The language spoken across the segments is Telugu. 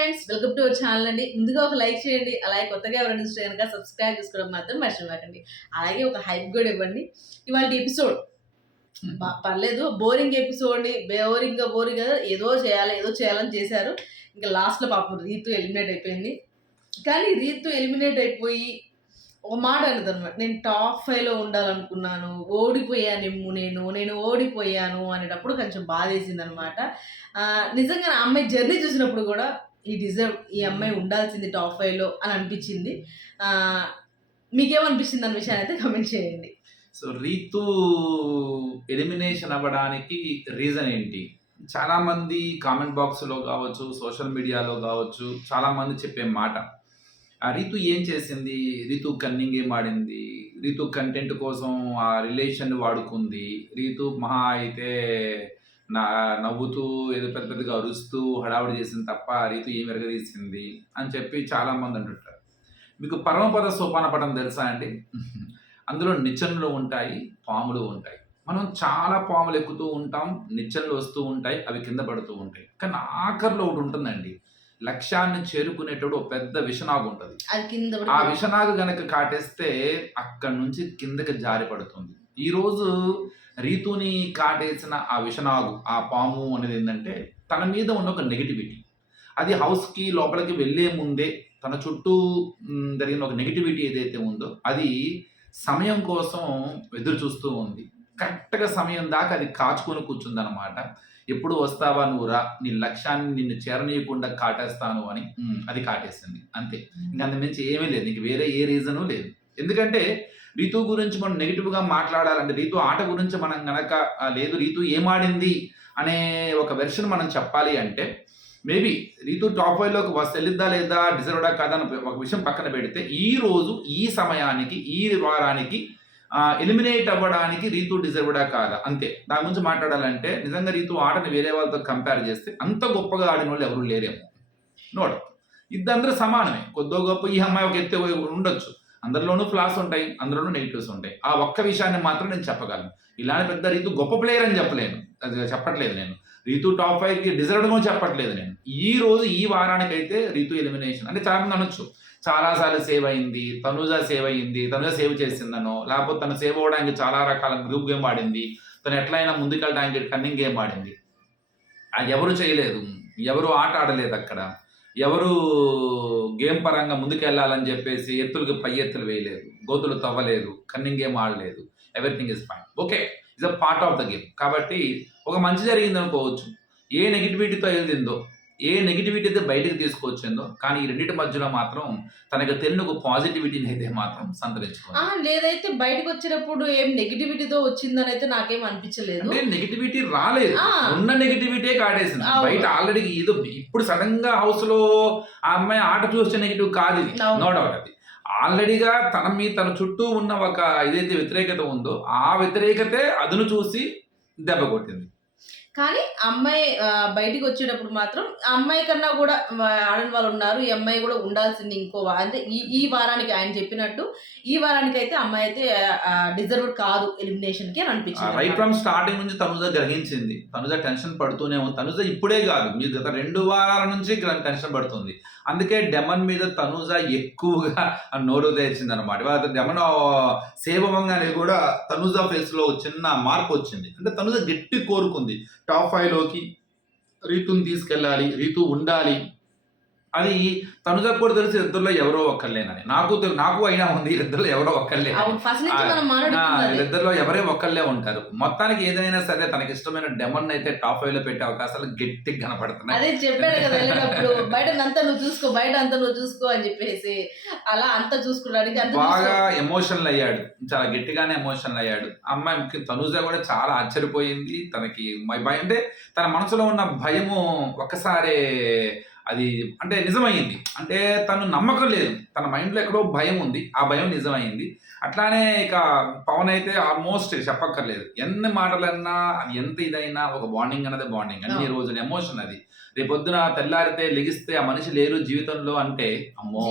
Friends welcome to our channel అండి. ముందుగా ఒక లైక్ చేయండి. అలాగే కొత్తగా ఎవరైనా చూస్తే కనుక సబ్స్క్రైబ్ చేసుకోవడం మాత్రం మర్చిపోకండి. అలాగే ఒక హైప్ కూడా ఇవ్వండి. ఇవాళ ఎపిసోడ్ పర్లేదు బోరింగ్ ఎపిసోడ్ బోరింగ్ బోరింగ్ ఏదో చేయాలి ఏదో చేయాలని చేశారు. ఇంకా లాస్ట్లో పాపం రీతు ఎలిమినేట్ అయిపోయింది. కానీ రీతు ఎలిమినేట్ అయిపోయి ఒక మాట అనేది అనమాట. నేను టాప్ ఫైవ్లో ఉండాలనుకున్నాను. ఓడిపోయానేమో నేను. నేను ఓడిపోయాను అనేటప్పుడు కొంచెం బాధేసింది అనమాట. నిజంగా అమ్మాయి జర్నీ చూసినప్పుడు కూడా ఈ డిజర్వ్ ఈ అమ్మాయి ఉండాల్సింది టాప్ ఫైవ్లో అని అనిపించింది. మీకేమనిపించింది అన్న విషయాన్ని అయితే కమెంట్ చేయండి. సో రీతు ఎలిమినేషన్ అవ్వడానికి రీజన్ ఏంటి? చాలా మంది కామెంట్ బాక్స్లో కావచ్చు సోషల్ మీడియాలో కావచ్చు చాలా మంది చెప్పే మాట. ఆ రీతు ఏం చేసింది? రీతు కన్నింగ్ ఏం ఆడింది రీతు కంటెంట్ కోసం ఆ రిలేషన్ వాడుకుంది? రీతు మహా అయితే నా నవ్వుతూ ఏదో పెద్ద పెద్దగా అరుస్తూ హడావుడి చేసింది తప్ప రీతు ఏం ఎరగదీసింది అని చెప్పి చాలా మంది అంటుంటారు. మీకు పరమపద సోపాన పటం తెలుసా అండి? అందులో నిచ్చెనలు ఉంటాయి పాములు ఉంటాయి. మనం చాలా పాములు ఎక్కుతూ ఉంటాం నిచ్చెనలు వస్తూ ఉంటాయి అవి కింద పడుతూ ఉంటాయి. కానీ ఆఖరిలో ఒకటి ఉంటుందండి. లక్ష్యాన్ని చేరుకునేటప్పుడు ఒక పెద్ద విషనాగు ఉంటుంది. ఆ విషనాగు గనక కాటేస్తే అక్కడి నుంచి కిందకి జారి పడుతుంది. ఈరోజు రీతుని కాటేసిన ఆ విషనాగు ఆ పాము అనేది ఏంటంటే తన మీద ఉన్న ఒక నెగిటివిటీ అది హౌస్కి లోపలికి వెళ్ళే ముందే తన చుట్టూ జరిగిన ఒక నెగిటివిటీ ఏదైతే ఉందో అది సమయం కోసం ఎదురు చూస్తూ ఉంది. కరెక్ట్గా సమయం దాకా అది కాచుకొని కూర్చుందనమాట ఎప్పుడు వస్తావా నువ్వు రా నీ లక్ష్యాన్ని నిన్ను చేరనీయకుండా కాటేస్తాను అని అది కాటేసింది. అంతే. ఇంకా అంత మించి ఏమీ లేదు. ఇంక వేరే ఏ రీజను లేదు. ఎందుకంటే రీతు గురించి మనం నెగిటివ్గా మాట్లాడాలంటే రీతు ఆట గురించి మనం గనక లేదు రీతు ఏం ఆడింది అనే ఒక వెర్షన్ మనం చెప్పాలి అంటే మేబీ రీతు టాప్ ఫైవ్లోకి వస్తే వెళ్ళిద్దా లేదా డిజర్వ్డా కాదా అని ఒక విషయం పక్కన పెడితే ఈ రోజు ఈ సమయానికి ఈ వారానికి ఎలిమినేట్ అవ్వడానికి రీతు డిజర్వ్డా కాదా? అంతే. దాని గురించి మాట్లాడాలంటే నిజంగా రీతు ఆటని వేరే వాళ్ళతో కంపేర్ చేస్తే అంత గొప్పగా ఆడిన వాళ్ళు ఎవరు లేరేమో. నోట్ ఇద్దరు సమానమే. కొద్దో గొప్ప ఈ అమ్మాయి ఒక ఎత్తే ఉండొచ్చు. అందరిలోనూ ఫ్లాస్ ఉంటాయి అందరిలోనూ నెగిటివ్స్ ఉంటాయి. ఆ ఒక్క విషయాన్ని మాత్రం నేను చెప్పగలను. ఇలాంటి పెద్ద రీతు గొప్ప ప్లేయర్ అని చెప్పలేను. అది చెప్పట్లేదు నేను. రీతు టాప్ ఫైవ్కి డిజర్వ్డ్ కూడా చెప్పట్లేదు నేను. ఈ రోజు ఈ వారానికైతే రీతు ఎలిమినేషన్ అంటే చాలా మంది అనొచ్చు. చాలాసార్లు సేవ్ అయింది తనుజ సేవ్ అయింది తనుజ సేవ్ చేసిందనో లేకపోతే తను సేవ్ అవ్వడానికి చాలా రకాల గ్రూప్ గేమ్ ఆడింది తను ఎట్లయినా ముందుకెళ్ళడానికి కన్నింగ్ గేమ్ ఆడింది. అది ఎవరు చేయలేదు. ఎవరు ఆట ఆడలేదు అక్కడ. ఎవరు గేమ్ పరంగా ముందుకెళ్ళాలని చెప్పేసి ఎత్తులకు పై ఎత్తులు వేయలేదు. గోతులు తవ్వలేదు. కన్నింగ్ గేమ్ ఆడలేదు. Everything is fine okay is a part of the game కాబట్టి ఒక మంచి జరిగింది అనుకోవచ్చు ఏ నెగిటివిటీతో వెళ్తుందో ఏ నెగిటివిటీ అయితే బయటకు తీసుకొచ్చిందో కానీ ఈ రెండింటి మధ్యలో మాత్రం తనకు తెలియని ఒక పాజిటివిటీని అయితే మాత్రం సంతరించుకుంది ఆ, లేదైతే బయటకు వచ్చేటప్పుడు ఏం నెగిటివిటీతో వచ్చిందని అయితే నాకేం అనిపించలేదు. అంటే నెగిటివిటీ రాలేదు. ఉన్న నెగిటివిటీ అవును. బయట ఆల్రెడీ ఏదో ఇప్పుడు సడన్గా హౌస్లో ఆ అమ్మాయి ఆట చూస్తే నెగిటివ్ కాదు. నో డౌట్ అది. ఆల్రెడీగా తన మీద తన చుట్టూ ఉన్న ఒక ఏదైతే వ్యతిరేకత ఉందో ఆ వ్యతిరేకతే అదును చూసి దెబ్బ కొట్టింది. కానీ అమ్మాయి బయటికి వచ్చేటప్పుడు మాత్రం అమ్మాయి కన్నా కూడా ఆడని వాళ్ళు ఉన్నారు ఈ అమ్మాయి కూడా ఉండాల్సింది ఇంకో అంటే ఈ ఈ వారానికి ఆయన చెప్పినట్టు ఈ వారానికి అయితే అమ్మాయి అయితే డిజర్వ్డ్ కాదు ఎలిమినేషన్కి అని అనిపించింది. రైట్. ఫ్రమ్ స్టార్టింగ్ నుంచి తనుజ గ్రహించింది. తనుజ టెన్షన్ పడుతూనే ఉంది. తనుజ ఇప్పుడే కాదు. మీరు గత రెండు వారాల నుంచి టెన్షన్ పడుతుంది. అందుకే డెమన్ మీద తనూజ ఎక్కువగా నోరు తెచ్చింది అనమాట డెమన్ సేవవంగానే కూడా తనూజ ఫేస్లో చిన్న మార్పు వచ్చింది. అంటే తనూజ గట్టి కోరుకుంది. టాప్ ఫైవ్లోకి రీతుని తీసుకెళ్ళాలి రీతు ఉండాలి అది తనుజకు కూడా తెలిసి ఇద్దరిలో ఎవరో ఒక్కళ్ళేనని. నాకు నాకు అయినా ఉంది ఇద్దరిలో ఎవరో ఒక్కళ్ళే. వీళ్ళిద్దరిలో ఎవరే ఒక్కళ్ళే ఉంటారు. మొత్తానికి ఏదైనా సరే తనకి ఇష్టమైన డెమన్ అయితే టాప్ ఫైవ్లో పెట్టే అవకాశాలు గట్టిగా కనపడుతున్నాయి. అదే చెప్పాడు కదా బయట అంతా నువ్వు చూసుకో బయట అంతా నువ్వు చూసుకో అని చెప్పేసి. అలా అంతా చూసుకోవడానికి బాగా. ఎమోషనల్ అయ్యాడు. చాలా గట్టిగానే ఎమోషనల్ అయ్యాడు. అమ్మాయి ముఖ్యం తనుజ కూడా చాలా ఆశ్చర్యపోయింది. తనకి భయం అంటే తన మనసులో ఉన్న భయము ఒక్కసారే అది అంటే నిజమైంది. అంటే తను నమ్మకం లేదు. తన మైండ్లో ఎక్కడో భయం ఉంది. ఆ భయం నిజమైంది. అట్లానే ఇక పవన్ అయితే ఆల్మోస్ట్ చెప్పక్కర్లేదు. ఎన్ని మాటలన్నా అది ఎంత ఇదైనా ఒక బాండింగ్ అన్నది బాండింగ్. అన్ని. రోజులు ఎమోషన్ అది. రేపొద్దున తెల్లారితే లెగిస్తే ఆ మనిషి లేరు జీవితంలో అంటే అమ్మో!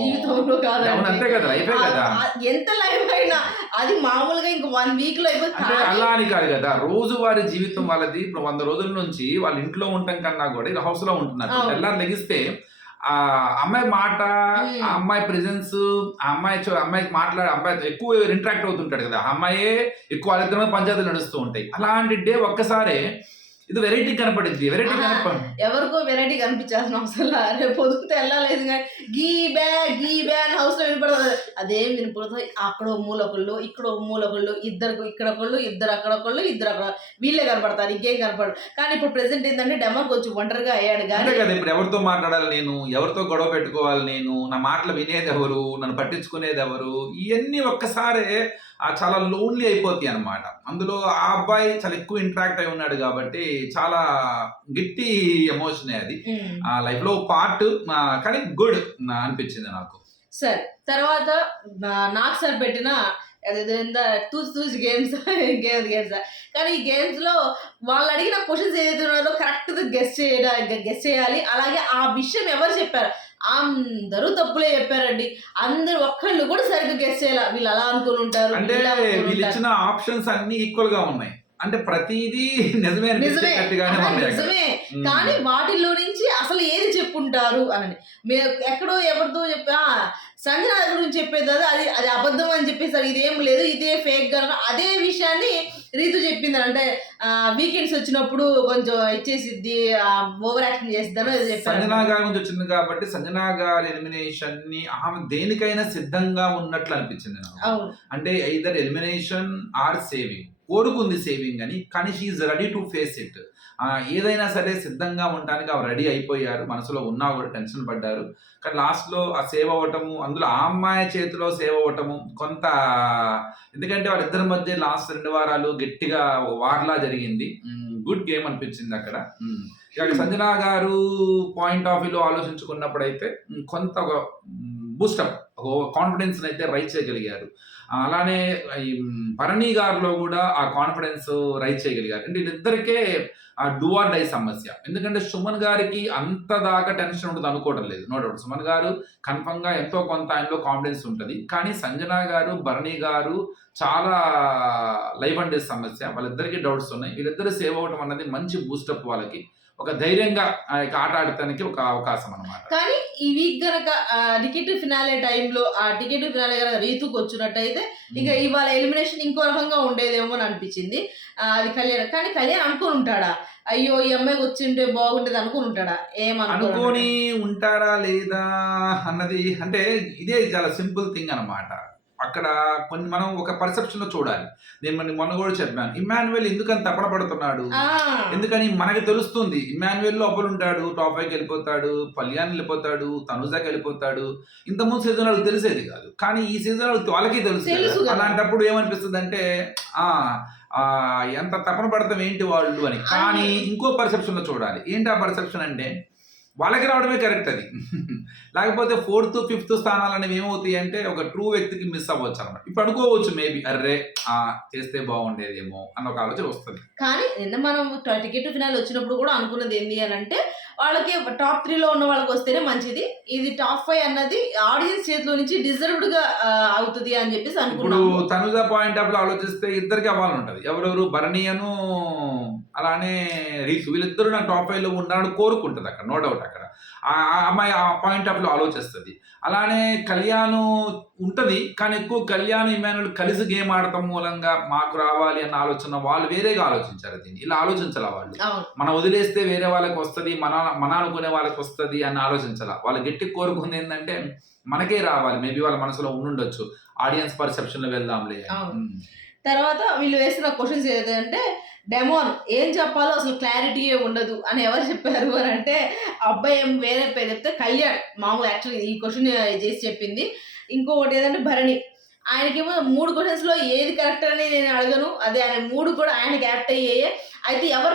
అంతే కదా లైఫే కదా. ఎంత లైఫ్ అయినా అది మామూలుగా ఇంక వన్ వీక్లో అంటే అలా అని కాదు కదా రోజువారి జీవితం వాళ్ళది. ఇప్పుడు వంద రోజుల నుంచి వాళ్ళ ఇంట్లో ఉండటం కన్నా కూడా ఇలా హౌస్లో ఉంటున్నారు. తెల్లారు లెగిస్తే ఆ అమ్మాయి మాట. ఆ అమ్మాయి ప్రెజెన్స్ ఆ అమ్మాయి అమ్మాయి మాట్లాడే అమ్మాయి ఎక్కువ ఇంటరాక్ట్ అవుతుంటాడు కదా అమ్మాయే ఎక్కువ వాళ్ళిద్దరి మీద పంచాయతీలు నడుస్తూ ఉంటాయి అలాంటి డే ఒక్కసారే ఇది వెరైటీ కనపడింది వెరైటీ ఎవరికో వెరైటీ కనిపించాల్సిన అవసరం. రేపు పొద్దుతే వెళ్ళలేదు కానీ గీ బ్యా గీ బ్యా అని వినపడదు. అదేం వినపడుతుంది అక్కడ ఓ మూల ఒకళ్ళు ఇక్కడ ఒక మూల ఒకళ్ళు ఇద్దరు ఇక్కడ ఒకళ్ళు ఇద్దరు అక్కడ. ఒకళ్ళు ఇద్దరు అక్కడ వీళ్ళే కనపడతారు ఇంకేం కనపడరు కానీ ఇప్పుడు ప్రెసెంట్ ఏంటంటే డెమో కొంచెం ఒంటరిగా అయ్యాడు కానీ కదా ఇప్పుడు ఎవరితో మాట్లాడాలి నేను? ఎవరితో గొడవ పెట్టుకోవాలి నేను? నా మాటలు వినేది ఎవరు నన్ను పట్టించుకునేది ఎవరు ఇవన్నీ ఒక్కసారే ఆ చాలా లోన్లీ అయిపోతాయి అన్నమాట. అందులో ఆ అబ్బాయి చాలా ఎక్కువ ఇంటరాక్ట్ అయి ఉన్నాడు కాబట్టి చాలా గట్టి ఎమోషన్ అది. ఆ లైఫ్లో పార్ట్ కానీ గుడ్ అనిపించింది నాకు. సరే. తర్వాత నాకు సార్ పెట్టిన తూచి తూచి గేమ్స్ గేమ్స్ గేమ్స్ కానీ ఈ గేమ్స్లో వాళ్ళు అడిగిన క్వశ్చన్స్ ఏదైతే ఉన్నారో కరెక్ట్ గెస్ చేయడం గెస్ చేయాలి. అలాగే ఆ విషయం ఎవరు చెప్పారు? అందరూ తప్పులే చెప్పారండి. అందరూ ఒక్కళ్ళు కూడా సరిగ్గా గెస్ చేయాలి? వీళ్ళు అలా అనుకుని ఉంటారు అంటే వీళ్ళు. ఇచ్చిన ఆప్షన్స్ అన్ని ఈక్వల్గా ఉన్నాయి. అంటే ప్రతిదీ నిజమే నిజమే. నిజమే. కానీ వాటిల్లో నుంచి అసలు ఏది చెప్పుంటారు? అని. ఎక్కడో ఎవరితో చెప్పా సంజన గురించి చెప్పేది అది అది అది అబద్ధం అని చెప్పేసి ఇదేం లేదు ఇదే ఫేక్గా అదే విషయాన్ని రీతు చెప్పింది. అంటే వీకెండ్స్ వచ్చినప్పుడు కొంచెం ఇచ్చేసిద్ది ఓవర్ యాక్షన్ అది సంజనా గారి నుంచి వచ్చింది కాబట్టి సంజనా గారి ఎలిమినేషన్ని ఆమె దేనికైనా సిద్ధంగా ఉన్నట్లు అనిపించింది నాకు. అంటే ఐదర్ ఎలిమినేషన్ ఆర్ సేవింగ్ కోరుకుంది సేవింగ్ అని కానీ she ready to face it ఏదైనా సరే సిద్ధంగా ఉండడానికి ఆమె రెడీ అయిపోయారు. మనసులో ఉన్నా కూడా టెన్షన్ పడ్డారు. కానీ లాస్ట్లో ఆ సేవ్ అవ్వటము అందులో ఆ అమ్మాయి చేతిలో సేవ్ అవ్వటము కొంత ఎందుకంటే వాళ్ళిద్దరి మధ్య లాస్ట్ రెండు వారాలు గట్టిగా వార్లా జరిగింది. గుడ్ గేమ్ అనిపించింది అక్కడ. ఇక సంజనా గారు పాయింట్ ఆఫ్ వ్యూలో ఆలోచించుకున్నప్పుడైతే ఉమ్, కొంత బూస్టప్ కాన్ఫిడెన్స్ అయితే రైజ్ చేయగలిగారు. అలానే ఈ భరణి గారిలో కూడా ఆ కాన్ఫిడెన్స్ రైజ్ చేయగలిగారు. అంటే వీళ్ళిద్దరికే ఆ డూఆర్ డై సమస్య. ఎందుకంటే సుమన్ గారికి అంత దాకా టెన్షన్ ఉంటుంది అనుకోవడం లేదు. నో డౌట్ సుమన్ గారు కన్ఫర్మ్గా ఎంతో కొంత ఆయనలో కాన్ఫిడెన్స్ ఉంటుంది. కానీ సంజన గారు భరణి గారు చాలా లైఫ్ అండ్ డెత్ సమస్య. వాళ్ళిద్దరికి డౌట్స్ ఉన్నాయి. వీళ్ళిద్దరు సేవ్ అవ్వడం అన్నది మంచి బూస్టప్ వాళ్ళకి. ఒక ధైర్యంగా ఆ యొక్క ఆట ఆడటానికి ఒక అవకాశం అన్నమాట. కానీ ఈ వీక్ గనక టికెట్ ఫినాలే టైంలో ఆ టికెట్ ఫినాలే గనక రీతుకు వచ్చినట్టయితే ఇంకా ఇవాళ ఎలిమినేషన్ ఇంకో రకంగా ఉండేదేమో అని అనిపించింది. అది కళ్యాణ్ కానీ కళ్యాణ్ అనుకుని ఉంటాడా? అయ్యో ఈ అమ్మాయికి వచ్చింటే బాగుండేది అనుకుని ఉంటాడా? ఏమనుకోని అనుకోని ఉంటారా లేదా అన్నది అంటే ఇదే చాలా సింపుల్ థింగ్ అన్నమాట. అక్కడ కొన్ని మనం ఒక పర్సెప్షన్లో చూడాలి. నేను మన మొన్న కూడా చెప్పాను ఇమాన్యువల్ ఎందుకని తపన పడుతున్నాడు? ఎందుకని మనకి తెలుస్తుంది ఇమాన్యువల్ లోపల ఉంటాడు టాప్ ఫైవ్కి వెళ్ళిపోతాడు పల్యాన్ వెళ్ళిపోతాడు తనుజాకి వెళ్ళిపోతాడు. ఇంతకుముందు సీజన్ వాళ్ళకి తెలిసేది కాదు. కానీ ఈ సీజన్ వాళ్ళకి తెలుసు తెలుసు. అలాంటప్పుడు ఏమనిపిస్తుంది అంటే ఆ ఆ, ఎంత తపన పడతాం ఏంటి వాళ్ళు అని. కానీ ఇంకో పర్సెప్షన్లో చూడాలి. ఏంటి ఆ పర్సెప్షన్ అంటే వాళ్ళకి రావడమే కరెక్ట్ అది. లేకపోతే ఫోర్త్ ఫిఫ్త్ స్థానాలు అనేవి ఏమవుతాయి అంటే ఒక ట్రూ వ్యక్తికి మిస్ అవ్వచ్చు అనమాట ఇప్పుడు అనుకోవచ్చు మేబీ అర్రే ఆ చేస్తే బాగుండేదేమో అన్న ఒక ఆలోచన వస్తుంది. కానీ నిన్న మనం టికెట్ ఫినాల్ వచ్చినప్పుడు కూడా అనుకున్నది ఏంటి అని అంటే వాళ్ళకి టాప్ త్రీలో ఉన్న వాళ్ళకి వస్తేనే మంచిది. ఇది టాప్ ఫైవ్ అన్నది ఆడియన్స్ చేతిలో నుంచి డిజర్వ్డ్గా అవుతుంది అని చెప్పేసి ఇప్పుడు అనుకున్నాము తనుజ పాయింట్ ఆఫ్ ఆలోచిస్తే ఇద్దరికి అవ్వాలని ఉంటది. ఎవరెవరు భరణీయను అలానే రీతు వీళ్ళిద్దరు నా టాప్ ఫైవ్లో ఉండాలని కోరుకుంటది అక్కడ నో డౌట్ అక్కడ. ఆ అమ్మాయి ఆ పాయింట్ ఆఫ్లో ఆలోచిస్తుంది. అలానే కళ్యాణ్ ఉంటది కానీ ఎక్కువ కళ్యాణ్ ఇమానుల్ కలిసి గేమ్ ఆడటం మూలంగా మాకు రావాలి అన్న ఆలోచన వాళ్ళు వేరేగా ఆలోచించారు దీన్ని. ఇలా ఆలోచించాల వాళ్ళు. మనం వదిలేస్తే వేరే వాళ్ళకి వస్తుంది మన మన అనుకునే వాళ్ళకి వస్తుంది అని ఆలోచించాల. వాళ్ళు గట్టి కోరుకుంది ఏంటంటే మనకే రావాలి. మేబీ వాళ్ళ మనసులో ఉండుండొచ్చు. ఆడియన్స్ పర్సెప్షన్లో వెళ్దాంలే. తర్వాత వీళ్ళు వేసిన క్వశ్చన్స్ ఏదంటే డెమోన్ ఏం చెప్పాలో అసలు క్లారిటీ ఉండదు అని ఎవరు చెప్పారు అని అంటే అబ్బాయి ఏం వేరే పేరు చెప్తే కళ్యాణ్ మామూలు యాక్చువల్లీ ఈ క్వశ్చన్ చేసి చెప్పింది. ఇంకొకటి ఏదంటే భరణి. ఆయనకేమో మూడు క్వశ్చన్స్లో ఏది కరెక్ట్ అని నేను అడగను అదే ఆయన మూడు కూడా ఆయన క్యాప్ట్ అయ్యాయి. అయితే ఎవరు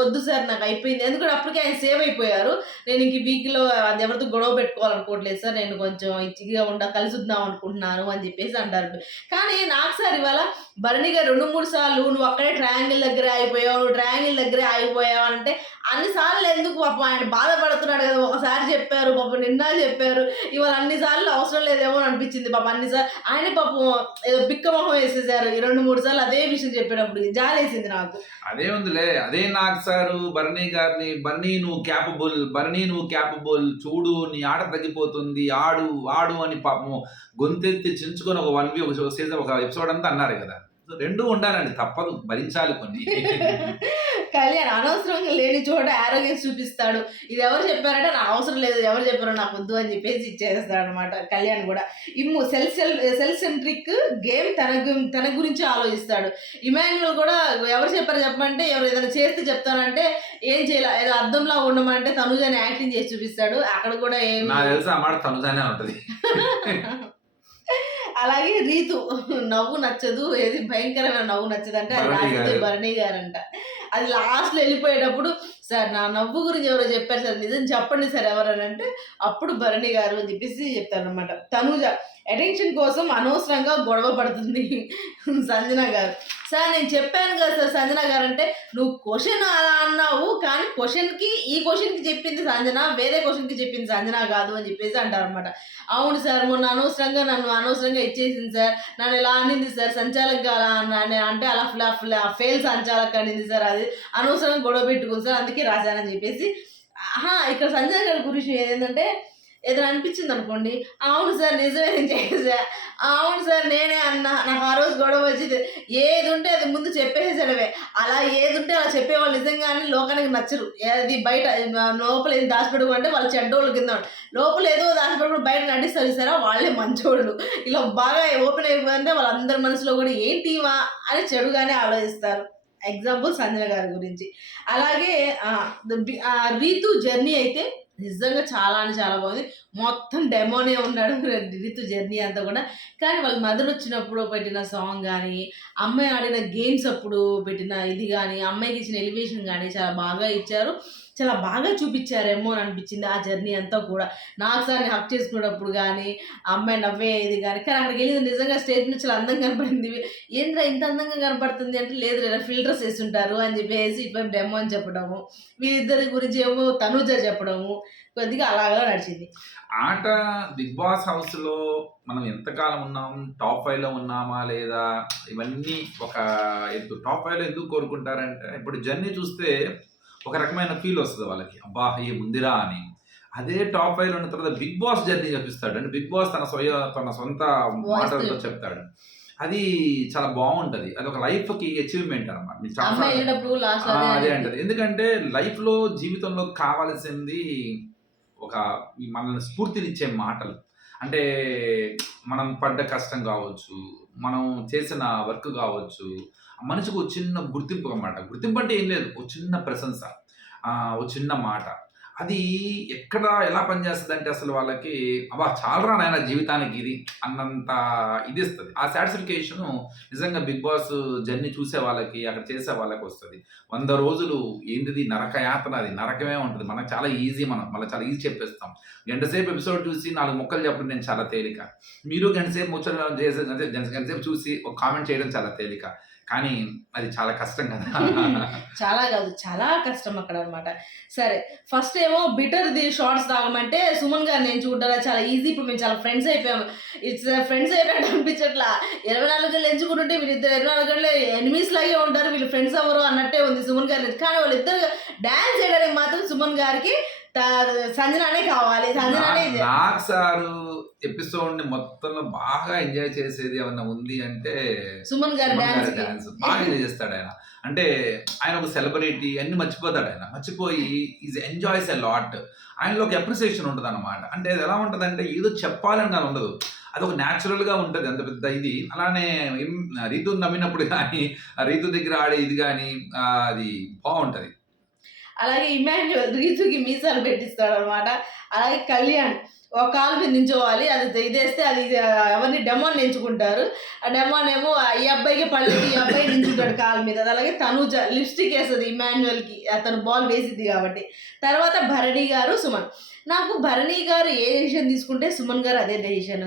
వద్దు సార్ నాకు అయిపోయింది. ఎందుకంటే అప్పటికే ఆయన సేవ్ అయిపోయారు. నేను ఇంక వీక్లో అది ఎవరితో గొడవ పెట్టుకోవాలనుకోవట్లేదు సార్. నేను కొంచెం ఇచ్చిగా ఉండ కలిసి ఉందాం అనుకుంటున్నాను అని చెప్పేసి అంటారు. కానీ నాకు సార్ ఇవాళ భరణిగా రెండు మూడు సార్లు నువ్వు అక్కడే ట్రయాంగిల్ దగ్గర అయిపోయావు ట్రయాంగిల్ దగ్గరే ఆగిపోయావు అంటే అన్ని సార్లు ఎందుకు పాపం ఆయన బాధపడుతున్నాడు కదా. ఒకసారి చెప్పారు పాపం నిన్న చెప్పారు. ఇవాళ అన్ని సార్లు అవసరం లేదేమో అని అనిపించింది పాపం. అన్ని సార్లు ఆయన పాపం ఏదో బిక్కమొహం వేసేసారు. ఈ రెండు మూడు సార్లు అదే విషయం చెప్పేటప్పుడు జాలేసింది నాకు. అదే ఉందిలే అదే నాకు సారు భరణి గారిని భరణి నువ్వు క్యాపబుల్ భరణి నువ్వు క్యాపబుల్ చూడు నీ ఆట తగ్గిపోతుంది ఆడు ఆడు అని పాపము గొంతెత్తి చించుకొని ఒక వన్ వీ ఒక సీజన్ ఒక ఎపిసోడ్ అంతా అన్నారు కదా. రెండు ఉండాలండి తప్పదు భరించాలి కొన్ని. కళ్యాణ్ అనవసరంగా లేని చోట ఆరోగ్యం చూపిస్తాడు. ఇది ఎవరు చెప్పారంటే నాకు అవసరం లేదు ఎవరు చెప్పారో నాకు వద్దు అని చెప్పేసి ఇచ్చేస్తాడు అనమాట కళ్యాణ్ కూడా. Immu self self self centric game తన తన గురించి ఆలోచిస్తాడు. ఇమాన్యుల్ కూడా ఎవరు చెప్పారు చెప్పమంటే ఎవరు ఏదైనా చేస్తే చెప్తానంటే ఏం చేయాలి? ఏదో అర్థంలా ఉండమంటే తనుజని యాక్టింగ్ చేసి చూపిస్తాడు. అక్కడ కూడా ఏం తెలిసి ఆ మాట తనుజానే ఉంటది. అలాగే రీతు. నవ్వు నచ్చదు. ఏది భయంకరమైన నవ్వు నచ్చదు అంటే అది భరణి రాసింది గారు. భరణి గారంట. అది లాస్ట్లో వెళ్ళిపోయేటప్పుడు సార్ నా నవ్వు గురించి ఎవరో చెప్పారు సార్. నిజం చెప్పండి సార్ ఎవరని అంటే అప్పుడు భరణి గారు అని చెప్పేసి చెప్తారు అనమాట తనుజ అటెన్షన్ కోసం అనవసరంగా గొడవ పడుతుంది. సంజన గారు. సార్ నేను చెప్పాను కదా సార్ సంజన గారు అంటే నువ్వు క్వశ్చన్ అలా అన్నావు కానీ క్వశ్చన్కి ఈ క్వశ్చన్కి చెప్పింది సంజన వేరే క్వశ్చన్కి చెప్పింది సంజన కాదు అని చెప్పేసి అంటారు అనమాట అవును సార్ మొన్న అనవసరంగా నన్ను అనవసరంగా ఇచ్చేసింది సార్. నన్ను ఇలా అనింది సార్? సంచాలక్ అలా అన్నా అంటే అలా ఫ్లా ఫ్లా ఫెయిల్ సంచాలక్ అనింది సార్ అది. అనవసరంగా గొడవ పెట్టుకుంది సార్ అందుకే రాశానని చెప్పేసి. ఆహా ఇక్కడ సంజన గారి గురించి ఏంటంటే ఏదైనా అనిపించింది అనుకోండి అవును సార్ నిజమే నేను చేసా. అవును సార్ నేనే అన్నా నాకు ఆ రోజు గొడవ వచ్చింది. ఏది ఉంటే అది ముందు చెప్పేసేసడమే అలా ఏది ఉంటే అలా చెప్పేవాళ్ళు నిజంగానే లోకానికి నచ్చరు. అది బయట లోపల ఏది దాచిపెట్టుకుంటే వాళ్ళు చెడ్డోళ్ళు కింద లోపల ఏదో దాచిపెట్టుకుని బయట నటిస్తారు సరే వాళ్ళే మంచోళ్ళు. ఇలా బాగా ఓపెన్ అయిపోయిందంటే వాళ్ళందరి మనసులో కూడా ఏంటివా అని చెడుగానే ఆలోచిస్తారు. ఎగ్జాంపుల్ సంజన గారి గురించి. అలాగే రీతు జర్నీ అయితే నిజంగా చాలా అని చాలా బాగుంది. మొత్తం డెమోనే ఉన్నాడు రితు జర్నీ అంతా కూడా. కానీ వాళ్ళ మదర్ వచ్చినప్పుడు పెట్టిన సాంగ్ కానీ అమ్మాయి ఆడిన గేమ్స్ అప్పుడు పెట్టిన ఇది కానీ అమ్మాయికి ఇచ్చిన ఎలివేషన్ కానీ చాలా బాగా ఇచ్చారు. చాలా బాగా చూపించారేమో అని అనిపించింది ఆ జర్నీ అంతా కూడా. నాకు సార్ హక్ చేసుకున్నప్పుడు కానీ అమ్మాయి నవ్వే ఇది కానీ కానీ అక్కడికి వెళ్ళింది నిజంగా స్టేజ్ నుంచి చాలా అందంగా కనపడింది. ఏంద్రా ఇంత అందంగా కనపడుతుంది అంటే లేదు లేదా ఫిల్టర్స్ వేస్తుంటారు అని చెప్పేసి ఇటువైపు డెమో అని చెప్పడము వీరిద్దరి గురించి ఏమో తనుజ చెప్పడము కొద్దిగా అలాగా నడిచింది. ఆట బిగ్ బాస్ హౌస్లో మనం ఎంతకాలం ఉన్నాం? టాప్ ఫైవ్లో ఉన్నామా లేదా? ఇవన్నీ ఒక టాప్ ఫైవ్లో ఎందుకు కోరుకుంటారంటే ఇప్పుడు జర్నీ చూస్తే ఒక రకమైన ఫీల్ వస్తుంది వాళ్ళకి. అబ్బా ఏ ముందిరా అని. అదే టాప్ ఫైవ్ ఉన్న తర్వాత బిగ్ బాస్ జర్నీ చూపిస్తాడు. అంటే బిగ్ బాస్ తన స్వయ తన సొంత మాటలతో చెప్తాడు. అది చాలా బాగుంటది. అది ఒక లైఫ్కి అచీవ్మెంట్ అనమాట అదే అంటది. ఎందుకంటే లైఫ్లో జీవితంలో కావాల్సింది ఒక మనల్ని స్ఫూర్తినిచ్చే మాటలు. అంటే మనం పడ్డ కష్టం కావచ్చు మనం చేసిన వర్క్ కావచ్చు మనసుకు మనిషికి ఒక చిన్న గుర్తింపు అన్నమాట. గుర్తింపు అంటే ఏం లేదు. ఒక చిన్న ప్రశంస ఒక చిన్న మాట. అది ఎక్కడ ఎలా పనిచేస్తుంది అంటే అసలు వాళ్ళకి అబ్బా చాలరా నాయన జీవితానికి ఇది అన్నంత ఇది ఇస్తుంది. ఆ సాటిస్ఫికేషన్ నిజంగా బిగ్ బాస్ జర్నీ చూసే వాళ్ళకి అక్కడ చేసే వాళ్ళకి వస్తుంది. వంద రోజులు ఏంటిది? నరకయాత్ర అది. నరకమే ఉంటుంది. మనకు చాలా ఈజీ మనం. మళ్ళీ చాలా ఈజీ చెప్పేస్తాం. గంటసేపు ఎపిసోడ్ చూసి నాలుగు మొక్కలు చెప్పడం నేను చాలా తేలిక. మీరు గంటసేపు ముచ్చట చేసే గంటసేపు చూసి ఒక కామెంట్ చేయడం చాలా తేలిక. కానీ అది చాలా కష్టం కదా. చాలా కాదు చాలా కష్టం అక్కడ అనమాట సరే ఫస్ట్ ఏమో బిటర్ ది షార్ట్స్ తాగమంటే సుమన్ గారు నేను చూడాలి చాలా ఈజీ ఇప్పుడు మేము చాలా ఫ్రెండ్స్ అయిపోయాము. ఇట్స్ ఫ్రెండ్స్ అయినట్టు అనిపించట్లా. ఇరవై నాలుగు గంటలు ఎంచుకుంటుంటే వీళ్ళిద్దరు ఇరవై నాలుగు గంటలు ఎనిమిస్ లాగే ఉంటారు వీళ్ళు ఫ్రెండ్స్ ఎవరు అన్నట్టే ఉంది సుమన్ గారి కానీ వాళ్ళిద్దరు డాన్స్ చేయడానికి మాత్రం సుమన్ గారికి సంజనానే కావాలి సంజనానే నాకు సారు ఎపిసోడ్ని మొత్తంలో బాగా ఎంజాయ్ చేసేది ఏమన్నా ఉంది అంటే సుమన్ గారి డాన్స్ బాగా ఎంజాయ్ చేస్తాడు ఆయన. అంటే ఆయన ఒక సెలబ్రిటీ అన్ని మర్చిపోతాడు ఆయన. మర్చిపోయి ఈజ్ ఎంజాయ్స్ ఎ లాట్. ఆయనలో ఒక అప్రిసియేషన్ ఉంటుంది అనమాట అంటే అది ఎలా ఉంటుంది అంటే ఏదో చెప్పాలని కానీ ఉండదు. అది ఒక న్యాచురల్గా ఉంటుంది. అంత పెద్ద ఇది. అలానే రీతు నమ్మినప్పుడు కానీ రీతు దగ్గర ఆడే ఇది కానీ అది బాగుంటది. అలాగే ఇమాన్యువల్ రీతుకి మీసాలు పెట్టిస్తాడు అనమాట అలాగే కళ్యాణ్. ఒక కాలు మీద నించోవాలి. అది ఇదేస్తే అది ఎవరిని డెమోన్ ఎంచుకుంటారు. ఆ డెమోన్ ఏమో ఆ ఈ అబ్బాయికి పళ్ళకి ఈ అబ్బాయి నించుంటాడు కాలు మీద. అది అలాగే తనుజ లిప్స్టిక్ వేస్తుంది ఇమాన్యువల్కి అతను బాల్ వేసిద్ది కాబట్టి. తర్వాత భరణి గారు సుమన్. నాకు భరణి గారు ఏ డెసిషన్ తీసుకుంటే సుమన్ గారు అదే డెసిషన్.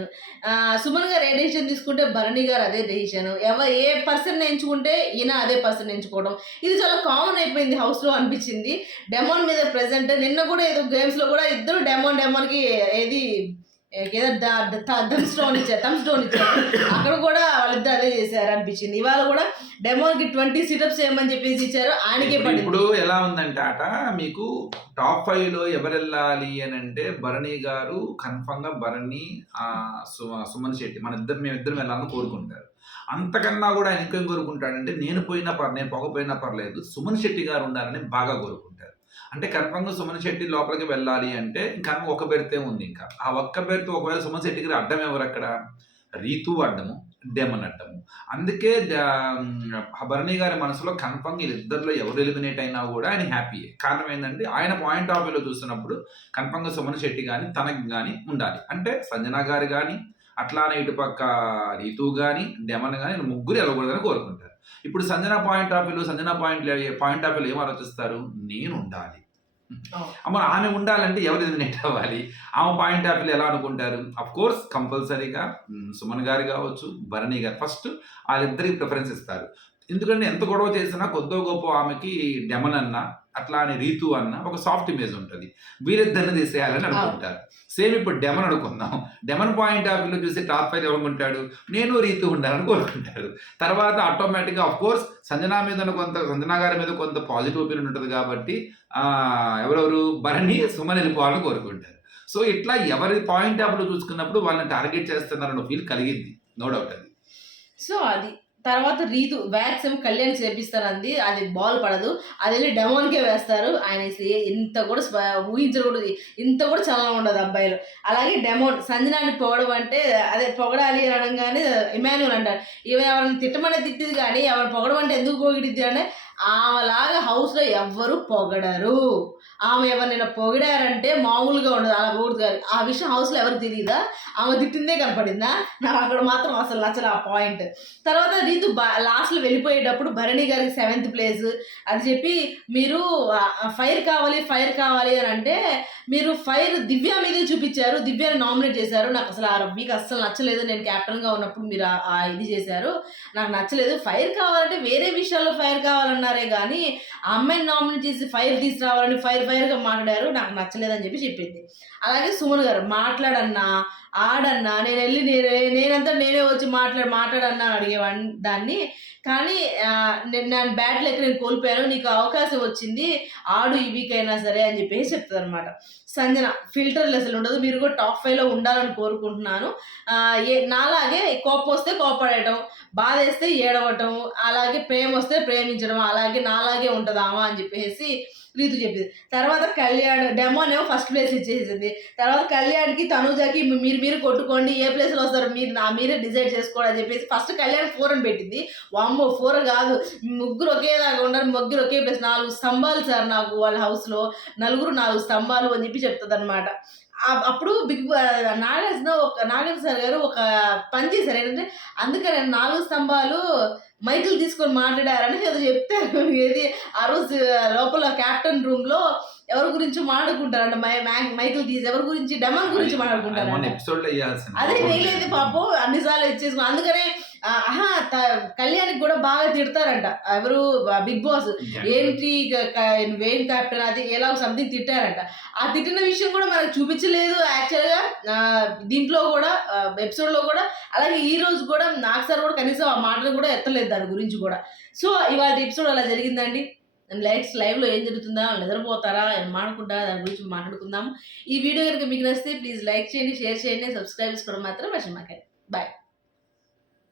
సుమన్ గారు ఏ డెసిషన్ తీసుకుంటే భరణి గారు అదే డెసిషన్. ఎవరు ఏ పర్సన్ ఎంచుకుంటే ఈయన అదే పర్సన్ ఎంచుకోవడం. ఇది చాలా కామన్ అయిపోయింది హౌస్లో అనిపించింది. డెమోన్ మీద ప్రెసెంట్ నిన్న కూడా ఏదో గేమ్స్లో కూడా ఇద్దరు డెమోన్ డెమోన్కి ఏది ఏదో థమ్ స్టోన్ ఇచ్చారు థమ్ స్టోన్ ఇచ్చారు. అక్కడ కూడా వాళ్ళిద్దరు అదే చేశారు అనిపించింది ఇవాళ కూడా డెమోన్కి ట్వంటీ సిటప్స్ చేయమని చెప్పేసి ఇచ్చారు ఆయనకే పడింది. ఇప్పుడు ఎలా ఉందంటే ఆట మీకు టాప్ ఫైవ్లో ఎవరు వెళ్ళాలి అని అంటే భరణి గారు కన్ఫర్మ్గా భరణి సుమన్ శెట్టి మన ఇద్దరు మేము ఇద్దరం వెళ్ళాలని కోరుకుంటారు. అంతకన్నా కూడా ఆయన ఇంకేం కోరుకుంటాడంటే నేను పోయినా పర్ నేను పోకపోయినా పర్లేదు సుమన్ శెట్టి గారు ఉండాలని బాగా కోరుకుంటారు. అంటే కన్ఫర్మ్గా సుమన్ శెట్టి లోపలికి వెళ్ళాలి అంటే ఇంకా ఒక బెర్తే ఉంది ఇంకా. ఆ ఒక్క బెర్త్ ఒకవేళ సుమన్ శెట్టి గారి అడ్డం ఎవరు అక్కడ? రీతు అడ్డము డెమన్ అడ్డము. అందుకే భరణి గారి మనసులో కన్ఫర్మ్ వీళ్ళిద్దరిలో ఎవరు ఎలిమినేట్ అయినా కూడా ఆయన హ్యాపీ కారణం ఏంటంటే ఆయన పాయింట్ ఆఫ్ వ్యూలో చూస్తున్నప్పుడు కన్ఫర్మ్గా సుమన్ శెట్టి కానీ తనకి కానీ ఉండాలి. అంటే సంజన గారు కానీ అట్లానే ఇటుపక్క రీతు కానీ డెమన్ కానీ ముగ్గురు వెళ్ళకూడదని కోరుకుంటారు. ఇప్పుడు సంజన పాయింట్ ఆఫ్ వ్యూలో సంజన పాయింట్ పాయింట్ ఆఫ్ వ్యూలో ఏం ఆలోచిస్తారు? నేను ఉండాలి. అమ్మ ఆమె ఉండాలంటే ఎవరు ఎలిమినేట్ అవ్వాలి? ఆమె పాయింట్ ఆఫ్ ఎలా అనుకుంటారు? అఫ్ కోర్స్ కంపల్సరీగా సుమన్ గారు కావచ్చు భరణి గారు. ఫస్ట్ వాళ్ళిద్దరికి ప్రిఫరెన్స్ ఇస్తారు. ఎందుకంటే ఎంత గొడవ చేసినా కొద్దో గొప్ప ఆమెకి డెమన్ అన్న అట్లా అని రీతు అన్న ఒక సాఫ్ట్ ఇమేజ్ ఉంటుంది. వీరిద్దరిని తీసేయాలని అనుకుంటారు. సేమ్ ఇప్పుడు డెమన్ అనుకుందాం. డెమన్ పాయింట్ ఆఫ్ వ్యూలో చూసి టాప్ ఫైవ్ ఎవరుకుంటాడు నేను రీతు ఉండాలని కోరుకుంటాడు తర్వాత ఆటోమేటిక్గా అఫ్ కోర్స్ సంజనా మీద కొంత సంజనా గారి మీద కొంత పాజిటివ్ ఒపీనియన్ ఉంటుంది కాబట్టి ఆ, ఎవరెవరు? భరణి సుమన్ వెళ్ళిపోవాలని కోరుకుంటారు. సో ఇట్లా ఎవరి పాయింట్ ఆఫ్ చూసుకున్నప్పుడు వాళ్ళని టార్గెట్ చేస్తున్నారన్న ఫీల్ కలిగింది. నో డౌట్ అది. సో అది తర్వాత రీతు వ్యాక్స్ ఏమో కళ్యాణ్ చేపిస్తారంది అది బాల్ పడదు. అది వెళ్ళి డెమోన్కే వేస్తారు. ఆయన ఇంత కూడా ఊహించకూడదు. ఇంత కూడా చాలా ఉండదు అబ్బాయిలు. అలాగే డెమోన్ సంజనాన్ని పొగడం అంటే అదే పొగడాలి అనగానే ఇమాన్యుల్ అంటారు. ఇవి ఎవరిని తిట్టమనే తిట్టింది కానీ ఎవరిని పొగడం అంటే ఎందుకు పొగిడిద్ది? అంటే ఆమెలాగా హౌస్లో ఎవ్వరు పొగడరు. ఆమె ఎవరినైనా పొగిడారంటే మామూలుగా ఉండదు. అలా పొగుడు కాదు. ఆ విషయం హౌస్లో ఎవరికి తెలియదా ఆమె తిట్టిందే కనపడిందా? నాకు అక్కడ మాత్రం అసలు నచ్చలే ఆ పాయింట్. తర్వాత రీతు బా లాస్ట్లో వెళ్ళిపోయేటప్పుడు భరణి గారికి సెవెంత్ ప్లేస్. అది చెప్పి మీరు ఫైర్ కావాలి ఫైర్ కావాలి అని అంటే మీరు ఫైర్ దివ్య మీదే చూపించారు. దివ్యని నామినేట్ చేశారు. నాకు అసలు ఆ మీకు అస్సలు నచ్చలేదు. నేను క్యాప్టెన్గా ఉన్నప్పుడు మీరు ఆ- ఇది చేశారు. నాకు నచ్చలేదు. ఫైర్ కావాలంటే వేరే విషయాల్లో ఫైర్ కావాలన్నారే కానీ ఆ అమ్మాయిని నామినేట్ చేసి ఫైర్ తీసుకురావాలని ఫైర్ ఫైర్గా మాట్లాడారు. నాకు నచ్చలేదని చెప్పి చెప్పింది. అలాగే సుమన్ గారు మాట్లాడన్నా ఆడన్నా నేను వెళ్ళి నేనే నేనంతా నేనే వచ్చి మాట్లాడి మాట్లాడన్నా అడిగేవాడిని దాన్ని. కానీ నేను నా బ్యాట్ లెక్క నేను కోల్పోయాను నీకు అవకాశం వచ్చింది ఆడు ఈ వీక్ అయినా సరే అని చెప్పేసి చెప్తుంది అనమాట సంజన ఫిల్టర్ అసలు ఉండదు. మీరు కూడా టాప్ ఫైవ్లో ఉండాలని కోరుకుంటున్నాను. ఏ నాలాగే కోపం వస్తే కోపడటం బాధ వేస్తే ఏడవటం అలాగే ప్రేమ వస్తే ప్రేమించడం అలాగే నాలాగే ఉంటుందామా అని చెప్పేసి ప్రీతి చెప్పింది. తర్వాత కళ్యాణ్ డెమోనేమో ఫస్ట్ ప్లేస్ ఇచ్చేసింది. తర్వాత కళ్యాణ్కి తనుజాకి మీరు మీరు కొట్టుకోండి ఏ ప్లేస్లో వస్తారు మీరు నా మీరే డిసైడ్ చేసుకోండి అని చెప్పేసి ఫస్ట్ కళ్యాణ్ ఫోర్ అని పెట్టింది. వామ్మో ఫోర్ కాదు. ముగ్గురు ఒకేలాగా ఉండాలి ముగ్గురు ఒకే ప్లేస్ నాలుగు స్తంభాలు సార్ నాకు వాళ్ళ హౌస్లో నలుగురు నాలుగు స్తంభాలు అని చెప్పి చెప్తుంది అనమాట అప్పుడు బిగ్ నాగార్జున ఒక నాగార్జున సార్ గారు ఒక పని చేశారు ఏంటంటే అందుకని నాలుగు స్తంభాలు మైకులు తీసుకొని మాట్లాడారని ఏదో చెప్తారు ఏది? ఆ రోజు లోపల క్యాప్టెన్ రూమ్లో ఎవరి గురించి మాట్లాడుకుంటారంట? మైకులు తీసి ఎవరి గురించి? డెమన్ గురించి మాట్లాడుకుంటారు అదే వేయలేదు పాపం? అన్నిసార్లు ఇచ్చేసుకుని అందుకనే ఆహా కళ్యాణ్కి కూడా బాగా తిడతారంట. ఎవరు బిగ్ బాస్. ఏంటి క- క- నువ్వేం కెప్టెన్ అది ఎలా సంథింగ్ తిట్టారంట. ఆ తిట్టిన విషయం కూడా మనకు చూపించలేదు యాక్చువల్గా దీంట్లో కూడా ఎపిసోడ్లో కూడా. అలాగే ఈ రోజు కూడా నాకు సార్ కూడా కనీసం ఆ మాటలు కూడా ఎత్తలేదు దాని గురించి కూడా. సో ఇవాళ ఎపిసోడ్ అలా జరిగిందండి. లైట్స్ లైవ్లో ఏం జరుగుతుందా నిద్రపోతారా ఏం మాట్లాడుకుంటారా దాని గురించి మాట్లాడుకుందాం ఈ వీడియో కనుక మీకు నచ్చితే ప్లీజ్ లైక్ చేయండి షేర్ చేయండి సబ్స్క్రైబ్ చేసుకోవడం మాత్రం మర్చిపోకండి. బాయ్